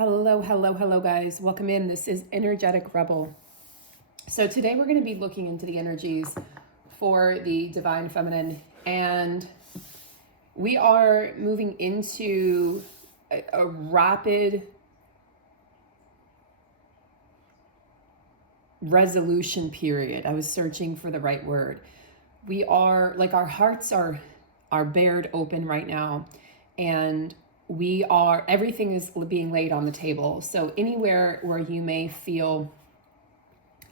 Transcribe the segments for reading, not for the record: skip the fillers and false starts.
Hello, guys. Welcome in. This is Energetic Rebel. So today we're going to be looking into the energies for the Divine Feminine, and we are moving into a rapid resolution period. I was searching for the right word. We are like, our hearts are bared open right now, and everything is being laid on the table. So anywhere where you may feel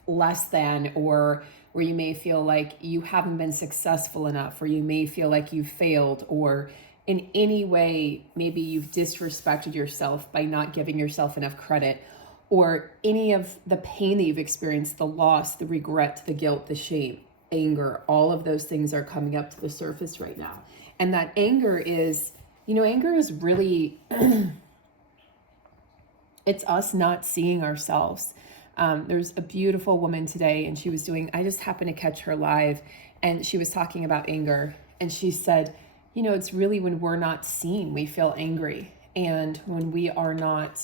less than, or where you may feel like you haven't been successful enough, or you may feel like you failed, or in any way, maybe you've disrespected yourself by not giving yourself enough credit, or any of the pain that you've experienced, the loss, the regret, the guilt, the shame, anger, all of those things are coming up to the surface right now. And that anger is, anger is really, it's us not seeing ourselves. There's a beautiful woman today, and she was I just happened to catch her live, and she was talking about anger. And she said, it's really when we're not seen, we feel angry. And when we are not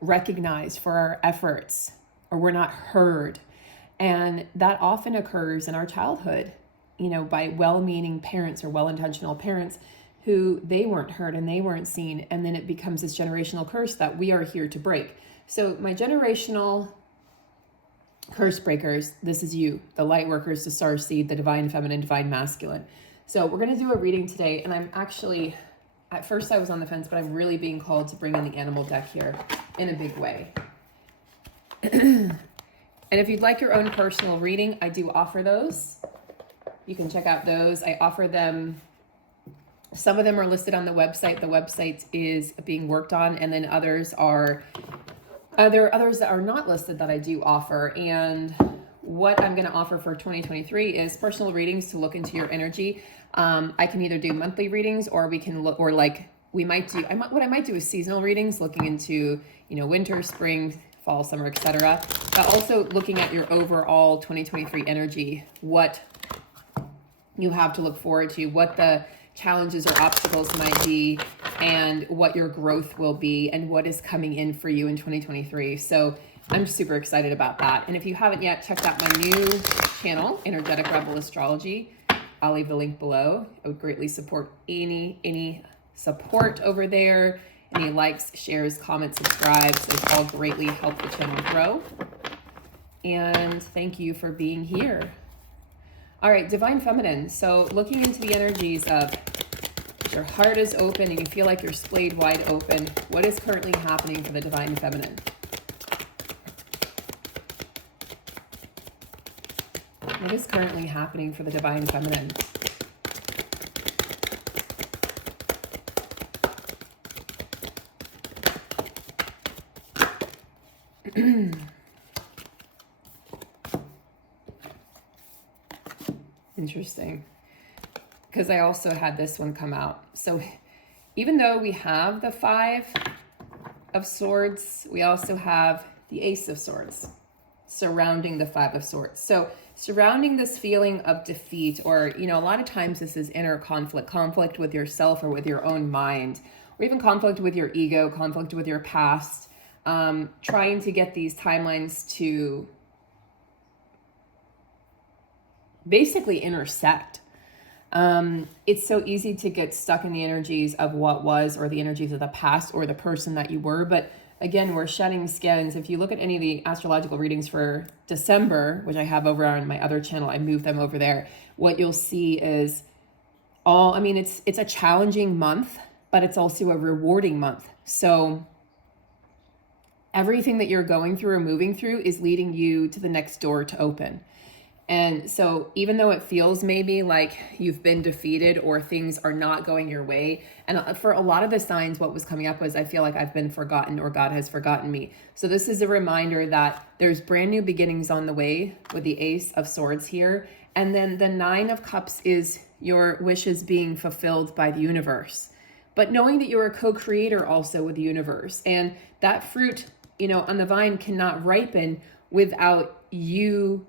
recognized for our efforts, or we're not heard. And that often occurs in our childhood, by well-meaning parents or well-intentional parents who they weren't heard and they weren't seen. And then it becomes this generational curse that we are here to break. So my generational curse breakers, this is you, the light workers, the star seed, the divine feminine, divine masculine. So we're going to do a reading today. And I'm actually, at first I was on the fence, but I'm really being called to bring in the animal deck here in a big way. And if you'd like your own personal reading, I do offer those. You can check out those. I offer them. Some of them are listed on the website. The website is being worked on, and then others are others that are not listed that I do offer. And what I'm going to offer for 2023 is personal readings to look into your energy. I can either do monthly readings, or we can look, or like we might do. What I might do is seasonal readings, looking into winter, spring, fall, summer, etc. But also looking at your overall 2023 energy, what you have to look forward to, what the challenges or obstacles might be, and what your growth will be, and what is coming in for you in 2023. So I'm super excited about that. And if you haven't yet checked out my new channel, Energetic Rebel Astrology, I'll leave the link below. I would greatly support any support over there. Any likes, shares, comments, subscribes, those all greatly help the channel grow. And thank you for being here. All right, Divine Feminine. So looking into the energies of your heart is open and you feel like you're splayed wide open. What is currently happening for the Divine Feminine? What is currently happening for the Divine Feminine? Interesting, because I also had this one come out. So even though we have the 5 of Swords, we also have the Ace of Swords surrounding the 5 of Swords. So surrounding this feeling of defeat, or, a lot of times this is inner conflict with yourself or with your own mind, or even conflict with your ego, conflict with your past, trying to get these timelines to basically intersect. It's so easy to get stuck in the energies of what was, or the energies of the past, or the person that you were. But again, we're shedding skins. If you look at any of the astrological readings for December, which I have over on my other channel, I moved them over there. What you'll see is it's a challenging month, but it's also a rewarding month. So everything that you're going through or moving through is leading you to the next door to open. And so even though it feels maybe like you've been defeated, or things are not going your way, and for a lot of the signs, what was coming up was, I feel like I've been forgotten, or God has forgotten me. So this is a reminder that there's brand new beginnings on the way with the Ace of Swords here. And then the 9 of Cups is your wishes being fulfilled by the universe. But knowing that you're a co-creator also with the universe, and that fruit, on the vine cannot ripen without you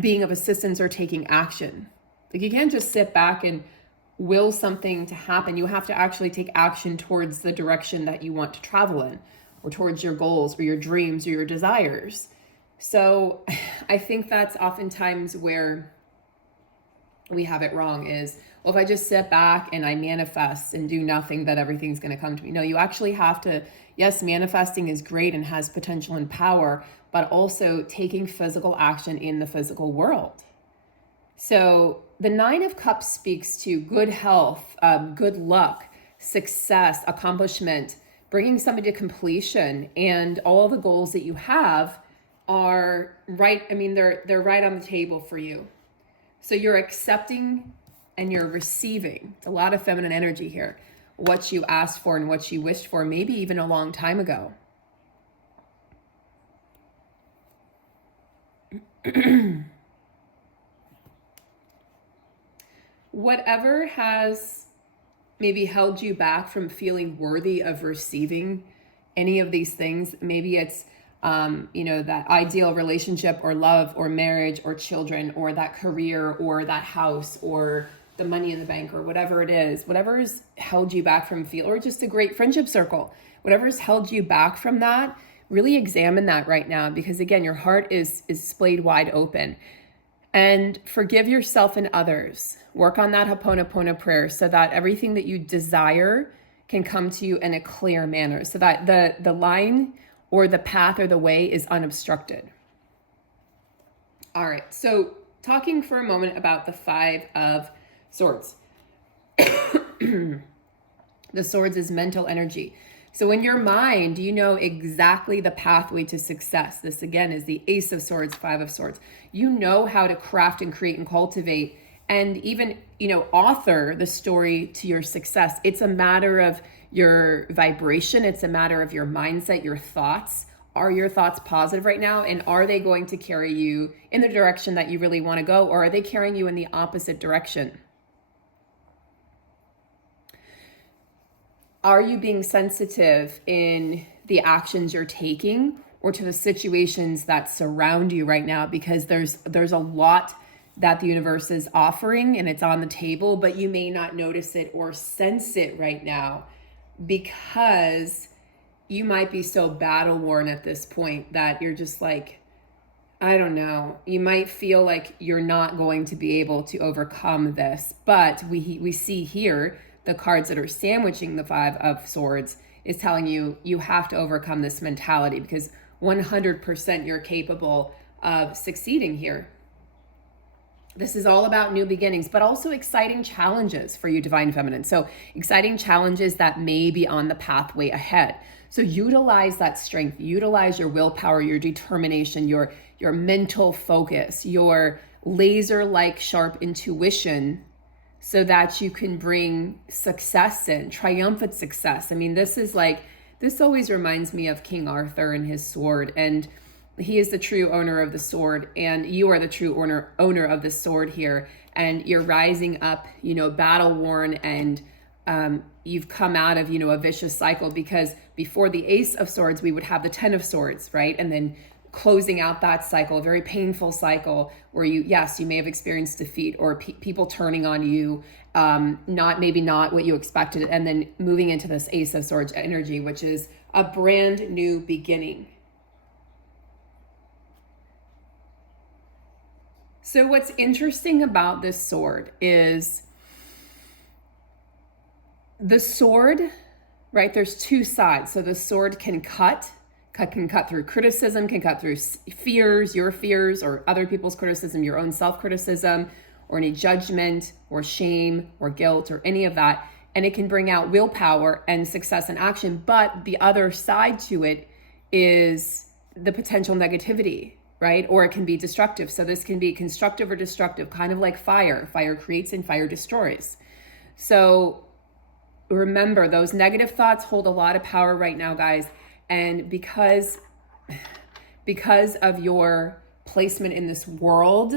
being of assistance or taking action. Like, you can't just sit back and will something to happen. You have to actually take action towards the direction that you want to travel in. or towards your goals or your dreams or your desires. So I think that's oftentimes where we have it wrong is, well, if I just sit back and I manifest and do nothing, that everything's going to come to me. No, you actually have to, yes, manifesting is great and has potential and power, but also taking physical action in the physical world. So the Nine of Cups speaks to good health, good luck, success, accomplishment, bringing somebody to completion, and all the goals that you have are right. I mean, they're right on the table for you. So you're accepting and you're receiving. It's a lot of feminine energy here. What you asked for and what you wished for, maybe even a long time ago. Whatever has maybe held you back from feeling worthy of receiving any of these things, maybe it's that ideal relationship or love or marriage or children or that career or that house or the money in the bank or whatever it is, whatever's held you back from or just a great friendship circle, whatever's held you back from that, really examine that right now, because again, your heart is splayed wide open. And forgive yourself and others. Work on that Ho'oponopono prayer so that everything that you desire can come to you in a clear manner, so that the line or the path or the way is unobstructed. All right, so talking for a moment about the Five of Swords. The Swords is mental energy. So in your mind, you know exactly the pathway to success. This again is the Ace of Swords, Five of Swords. You know how to craft and create and cultivate and even, author the story to your success. It's a matter of your vibration. It's a matter of your mindset, your thoughts. Are your thoughts positive right now? And are they going to carry you in the direction that you really want to go? Or are they carrying you in the opposite direction? Are you being sensitive in the actions you're taking or to the situations that surround you right now? Because there's a lot that the universe is offering and it's on the table, but you may not notice it or sense it right now because you might be so battle worn at this point that you're just like, I don't know. You might feel like you're not going to be able to overcome this, but we see here the cards that are sandwiching the Five of Swords is telling you you have to overcome this mentality because 100% you're capable of succeeding here. This is all about new beginnings, but also exciting challenges for you, Divine Feminine. So exciting challenges that may be on the pathway ahead. So utilize that strength, utilize your willpower, your determination, your mental focus, your laser-like sharp intuition, so that you can bring success in, triumphant success. I mean, this always reminds me of King Arthur and his sword, and he is the true owner of the sword, and you are the true owner of the sword here, and you're rising up, battle worn, and you've come out of, a vicious cycle, because before the Ace of Swords, we would have the Ten of Swords, right? And then closing out that cycle, a very painful cycle where you may have experienced defeat or people turning on you, not what you expected, and then moving into this Ace of Swords energy, which is a brand new beginning. So what's interesting about this sword is the sword, right? There's two sides. So the sword can cut through criticism, can cut through fears, your fears, or other people's criticism, your own self-criticism, or any judgment, or shame, or guilt, or any of that. And it can bring out willpower and success and action. But the other side to it is the potential negativity, right? Or it can be destructive. So this can be constructive or destructive, kind of like fire. Fire creates and fire destroys. So remember, those negative thoughts hold a lot of power right now, guys. And because of your placement in this world,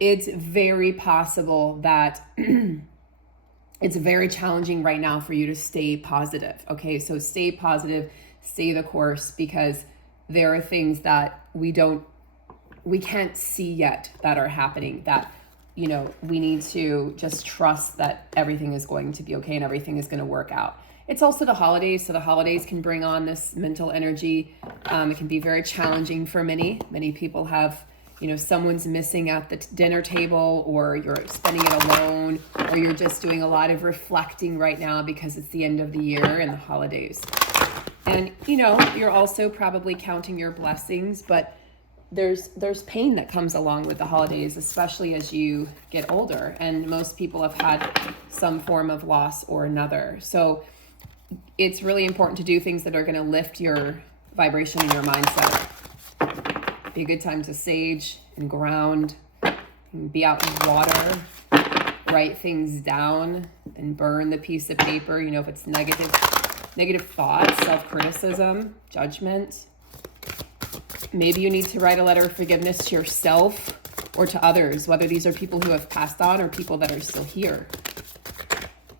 it's very possible that it's very challenging right now for you to stay positive. Okay, so stay positive, stay the course, because there are things that we can't see yet that are happening, that we need to just trust that everything is going to be okay and everything is going to work out. It's also the holidays, so the holidays can bring on this mental energy. It can be very challenging for many. Many people have, someone's missing at the dinner table, or you're spending it alone, or you're just doing a lot of reflecting right now because it's the end of the year and the holidays. And, you're also probably counting your blessings, but there's pain that comes along with the holidays, especially as you get older. And most people have had some form of loss or another. So it's really important to do things that are going to lift your vibration and your mindset. Be a good time to sage and ground, and be out in water, write things down and burn the piece of paper. If it's negative thoughts, self-criticism, judgment. Maybe you need to write a letter of forgiveness to yourself or to others, whether these are people who have passed on or people that are still here.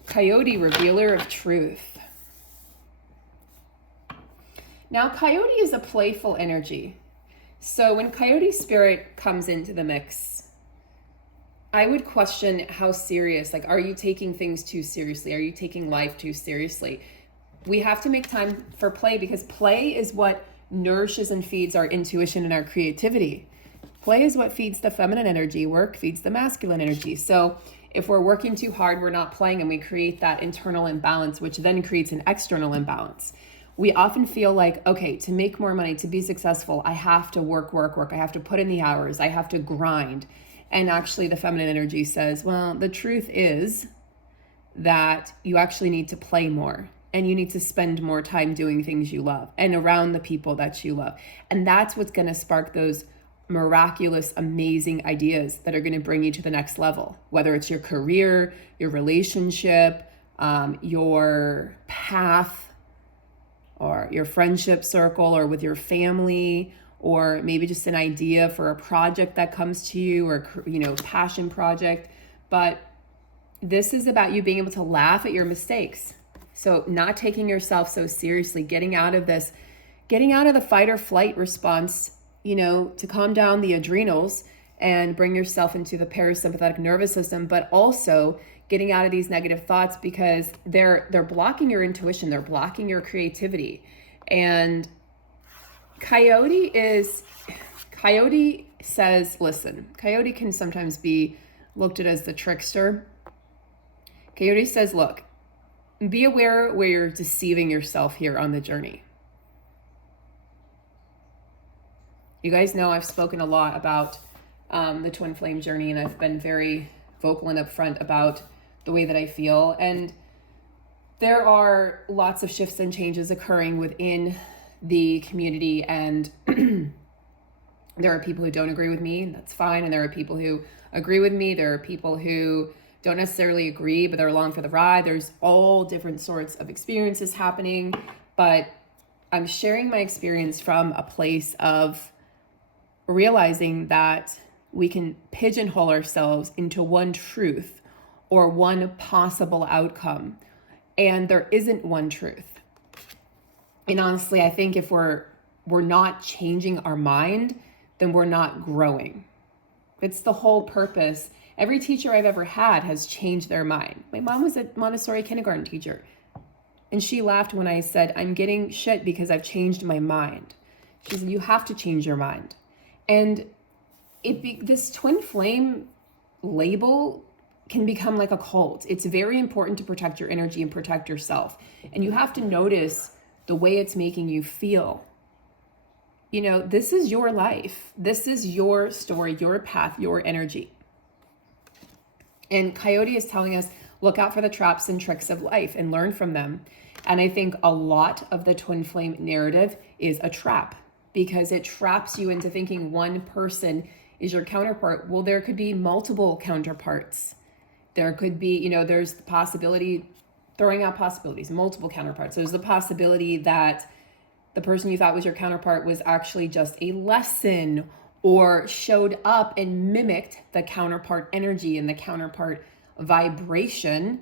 Coyote, revealer of truth. Now, Coyote is a playful energy. So when Coyote spirit comes into the mix, I would question how serious, are you taking things too seriously? Are you taking life too seriously? We have to make time for play, because play is what nourishes and feeds our intuition and our creativity. Play is what feeds the feminine energy. Work feeds the masculine energy. So if we're working too hard, we're not playing, and we create that internal imbalance, which then creates an external imbalance. We often feel like, okay, to make more money, to be successful, I have to work. I have to put in the hours. I have to grind. And actually the feminine energy says, well, the truth is that you actually need to play more, and you need to spend more time doing things you love and around the people that you love. And that's what's going to spark those miraculous, amazing ideas that are going to bring you to the next level, whether it's your career, your relationship, your path, or your friendship circle, or with your family, or maybe just an idea for a project that comes to you, or, passion project. But this is about you being able to laugh at your mistakes. So not taking yourself so seriously, getting out of the fight or flight response, to calm down the adrenals and bring yourself into the parasympathetic nervous system, but also getting out of these negative thoughts, because they're blocking your intuition, they're blocking your creativity. And Coyote says, listen, Coyote can sometimes be looked at as the trickster. Coyote says, look, be aware where you're deceiving yourself here on the journey. You guys know I've spoken a lot about the twin flame journey, and I've been very vocal and upfront about the way that I feel. And there are lots of shifts and changes occurring within the community, and there are people who don't agree with me, and that's fine. And there are people who agree with me. There are people who don't necessarily agree, but they're along for the ride. There's all different sorts of experiences happening, but I'm sharing my experience from a place of realizing that we can pigeonhole ourselves into one truth or one possible outcome, and there isn't one truth. And honestly, I think if we're not changing our mind, then we're not growing. It's the whole purpose. Every teacher I've ever had has changed their mind. My mom was a Montessori kindergarten teacher, and she laughed when I said, I'm getting shit because I've changed my mind. She said, you have to change your mind. And this twin flame label can become like a cult. It's very important to protect your energy and protect yourself. And you have to notice the way it's making you feel. This is your life. This is your story, your path, your energy. And Coyote is telling us, look out for the traps and tricks of life and learn from them. And I think a lot of the twin flame narrative is a trap, because it traps you into thinking one person is your counterpart. Well, there could be multiple counterparts. There could be, there's the possibility, throwing out possibilities, multiple counterparts. There's the possibility that the person you thought was your counterpart was actually just a lesson, or showed up and mimicked the counterpart energy and the counterpart vibration.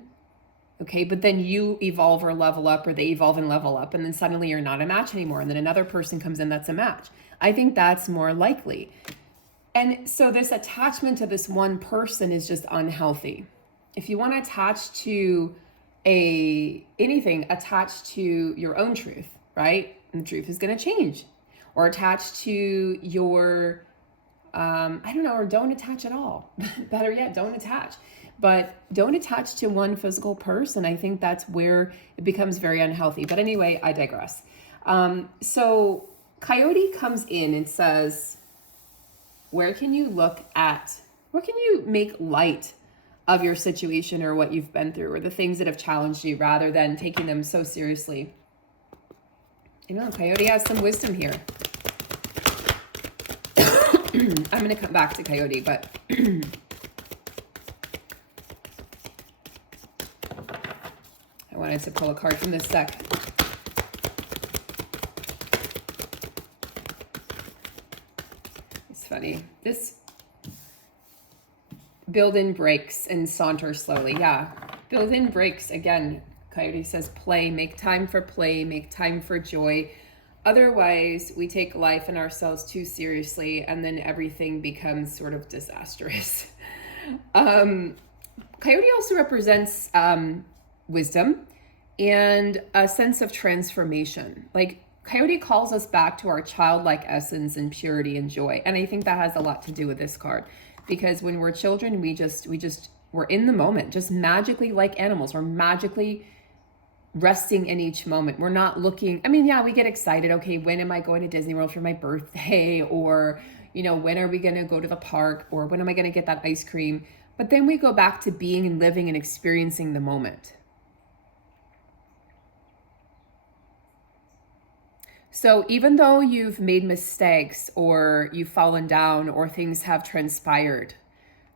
Okay, but then you evolve or level up, or they evolve and level up, and then suddenly you're not a match anymore, and then another person comes in that's a match. I think that's more likely. And so this attachment to this one person is just unhealthy. If you want to attach to anything attached to your own truth, right? And the truth is going to change. Or attached to your, I don't know, or don't attach at all. Better yet, don't attach. But don't attach to one physical person. I think that's where it becomes very unhealthy. But anyway, I digress. So Coyote comes in and says, where can you make light of your situation or what you've been through or the things that have challenged you rather than taking them so seriously? You know, Coyote has some wisdom here. I'm going to come back to Coyote, but I wanted to pull a card from this deck. It's funny. This build in breaks and saunter slowly. Yeah. Build in breaks. Again, Coyote says play, make time for play, make time for joy. Otherwise, we take life and ourselves too seriously, and then everything becomes sort of disastrous. Coyote also represents wisdom and a sense of transformation. Like, Coyote calls us back to our childlike essence and purity and joy. And I think that has a lot to do with this card, because when we're children, we're in the moment, just magically like animals. We're magically resting in each moment. We're not looking, I mean, yeah, we get excited. Okay, when am I going to Disney World for my birthday? Or, you know, when are we going to go to the park? Or when am I going to get that ice cream? But then we go back to being and living and experiencing the moment. So even though you've made mistakes or you've fallen down or things have transpired,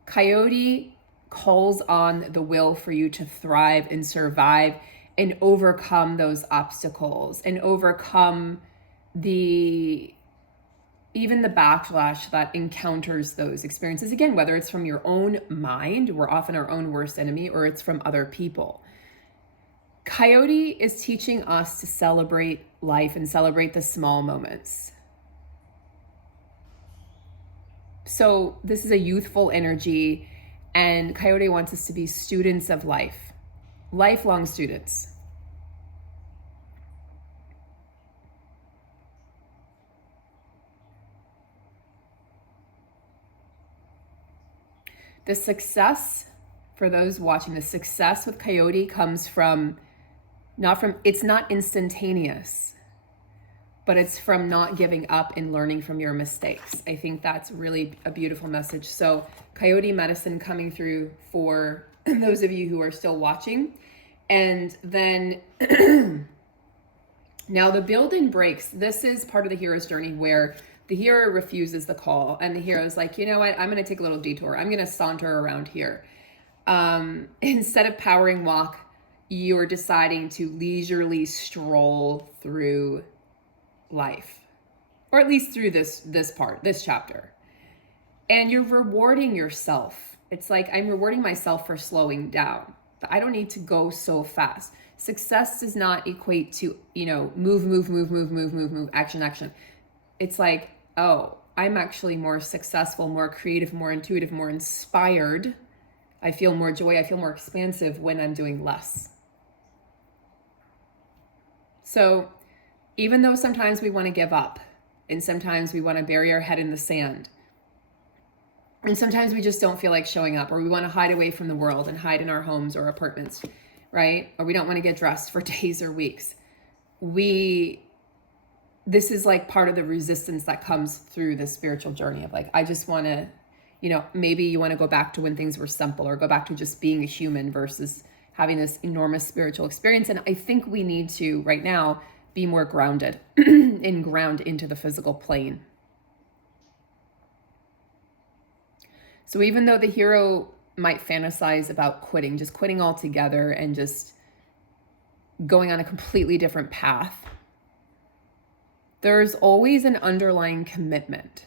Coyote calls on the will for you to thrive and survive and overcome those obstacles and overcome even the backlash that encounters those experiences. Again, whether it's from your own mind, we're often our own worst enemy, or it's from other people. Coyote is teaching us to celebrate life and celebrate the small moments. So this is a youthful energy, and Coyote wants us to be students of life, lifelong students. The success, for those watching, the success with Coyote comes it's not instantaneous, but it's from not giving up and learning from your mistakes. I think that's really a beautiful message. So Coyote medicine coming through for those of you who are still watching. And then now the build-in breaks. This is part of the hero's journey where the hero refuses the call, and the hero's like, you know what, I'm going to take a little detour. I'm going to saunter around here. Instead of powering walk, you're deciding to leisurely stroll through life, or at least through this chapter. And you're rewarding yourself. It's like, I'm rewarding myself for slowing down, but I don't need to go so fast. Success does not equate to, move, action. It's like, oh, I'm actually more successful, more creative, more intuitive, more inspired. I feel more joy. I feel more expansive when I'm doing less. So even though sometimes we want to give up, and sometimes we want to bury our head in the sand, and sometimes we just don't feel like showing up, or we want to hide away from the world and hide in our homes or apartments, right? Or we don't want to get dressed for days or weeks. This is like part of the resistance that comes through the spiritual journey of like, I just want to, maybe you want to go back to when things were simple, or go back to just being a human versus having this enormous spiritual experience. And I think we need to right now be more grounded and ground into the physical plane. So even though the hero might fantasize about quitting, just quitting altogether and just going on a completely different path, there's always an underlying commitment.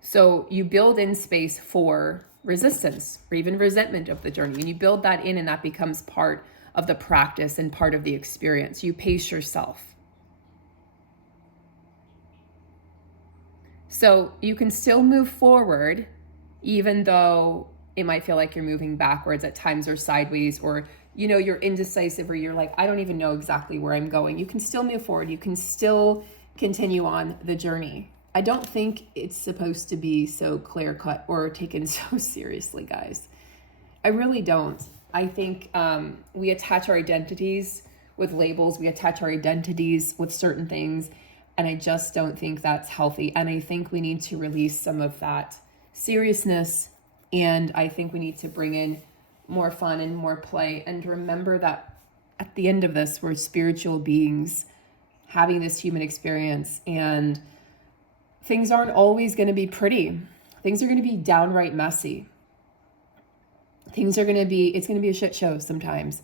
So you build in space for resistance or even resentment of the journey, and you build that in, and that becomes part of the practice and part of the experience. You pace yourself. So you can still move forward, even though it might feel like you're moving backwards at times, or sideways, or you know, you're indecisive, or you're like, I don't even know exactly where I'm going, you can still move forward. You can still continue on the journey. I don't think it's supposed to be so clear cut or taken so seriously, guys. I really don't. I think we attach our identities with labels. We attach our identities with certain things. And I just don't think that's healthy. And I think we need to release some of that seriousness. And I think we need to bring in more fun and more play. And remember that at the end of this, we're spiritual beings having this human experience. And things aren't always going to be pretty. Things are going to be downright messy. Things are going to be, it's going to be a shit show sometimes.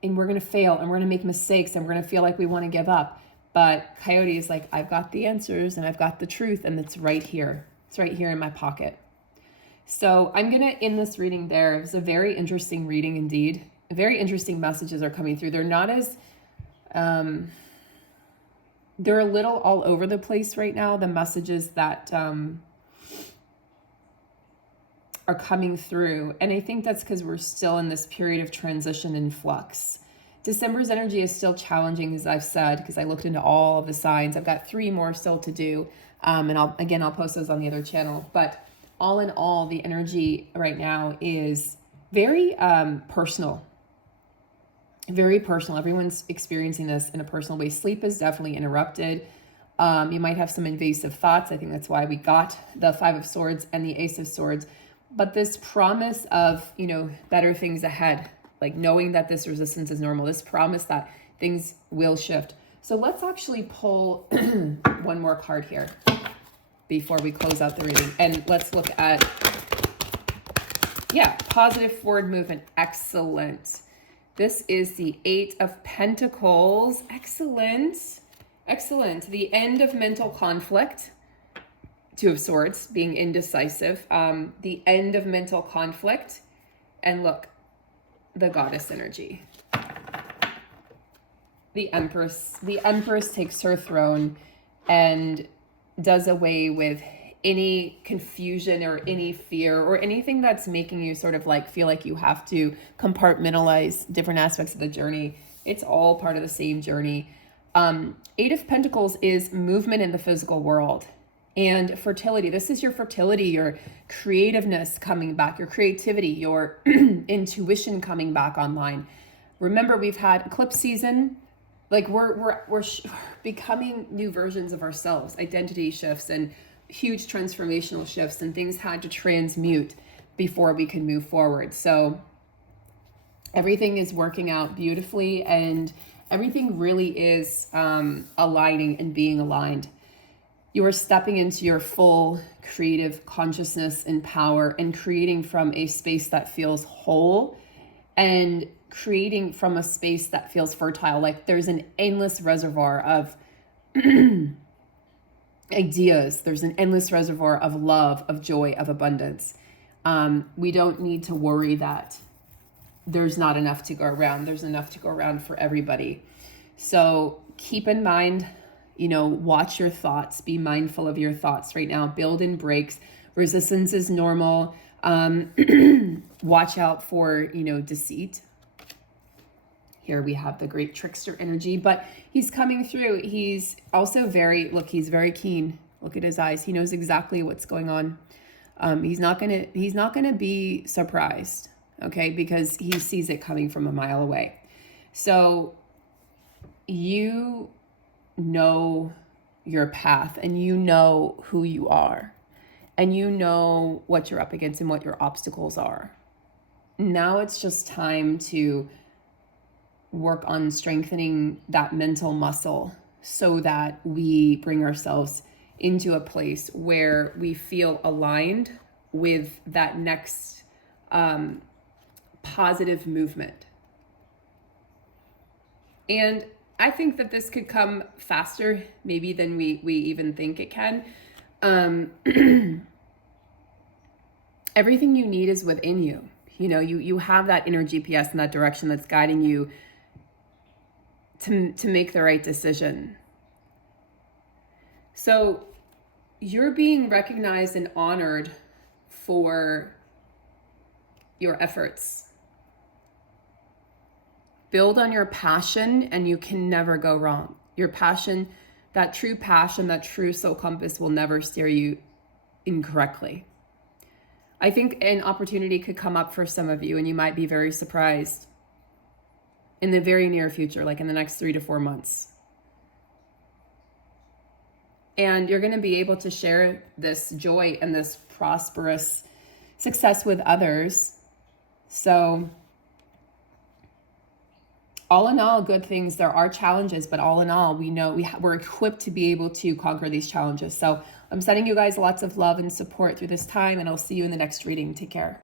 And we're going to fail, and we're going to make mistakes, and we're going to feel like we want to give up. But Coyote is like, I've got the answers, and I've got the truth, and it's right here. It's right here in my pocket. So I'm going to end this reading there. It was a very interesting reading indeed. Very interesting messages are coming through. They're not as, they're a little all over the place right now, the messages that are coming through. And I think that's because we're still in this period of transition and flux. December's energy is still challenging, as I've said, because I looked into all of the signs. I've got 3 more still to do. And I'll post those on the other channel. But all in all, the energy right now is very personal. Very personal. Everyone's experiencing this in a personal way. Sleep is definitely interrupted. You might have some invasive thoughts. I think that's why we got the 5 of Swords and the Ace of Swords. But this promise of, you know, better things ahead, like knowing that this resistance is normal, this promise that things will shift. So let's actually pull one more card here before we close out the reading. And let's look at, yeah, positive forward movement. Excellent. This is the 8 of Pentacles. Excellent. Excellent. The end of mental conflict. 2 of Swords, being indecisive. The end of mental conflict. And look, the Goddess energy. The Empress. The Empress takes her throne and does away with any confusion or any fear or anything that's making you sort of like feel like you have to compartmentalize different aspects of the journey. It's all part of the same journey. 8 of Pentacles is movement in the physical world. And fertility, this is your fertility, your creativeness coming back, your creativity, your intuition coming back online. Remember, we've had eclipse season, like we're becoming new versions of ourselves, identity shifts and huge transformational shifts, and things had to transmute before we could move forward. So everything is working out beautifully, and everything really is aligning and being aligned. You are stepping into your full creative consciousness and power, and creating from a space that feels whole, and creating from a space that feels fertile. Like there's an endless reservoir of ideas. There's an endless reservoir of love, of joy, of abundance. We don't need to worry that there's not enough to go around. There's enough to go around for everybody. So keep in mind, you know, watch your thoughts, be mindful of your thoughts right now, build in breaks. Resistance is normal. Watch out for, you know, deceit. Here we have the great trickster energy, but he's coming through. He's also he's very keen. Look at his eyes. He knows exactly what's going on. He's not gonna be surprised, okay? Because he sees it coming from a mile away. So you know your path, and you know who you are, and you know what you're up against and what your obstacles are. Now it's just time to work on strengthening that mental muscle so that we bring ourselves into a place where we feel aligned with that next positive movement. And I think that this could come faster maybe than we even think it can. Everything you need is within you. You know, you have that inner GPS in that direction that's guiding you to make the right decision. So you're being recognized and honored for your efforts. Build on your passion and you can never go wrong. Your passion, that true soul compass will never steer you incorrectly. I think an opportunity could come up for some of you and you might be very surprised in the very near future, like in the next 3 to 4 months. And you're going to be able to share this joy and this prosperous success with others. So all in all, good things. There are challenges, but all in all, we know we're equipped to be able to conquer these challenges. So I'm sending you guys lots of love and support through this time, and I'll see you in the next reading. Take care.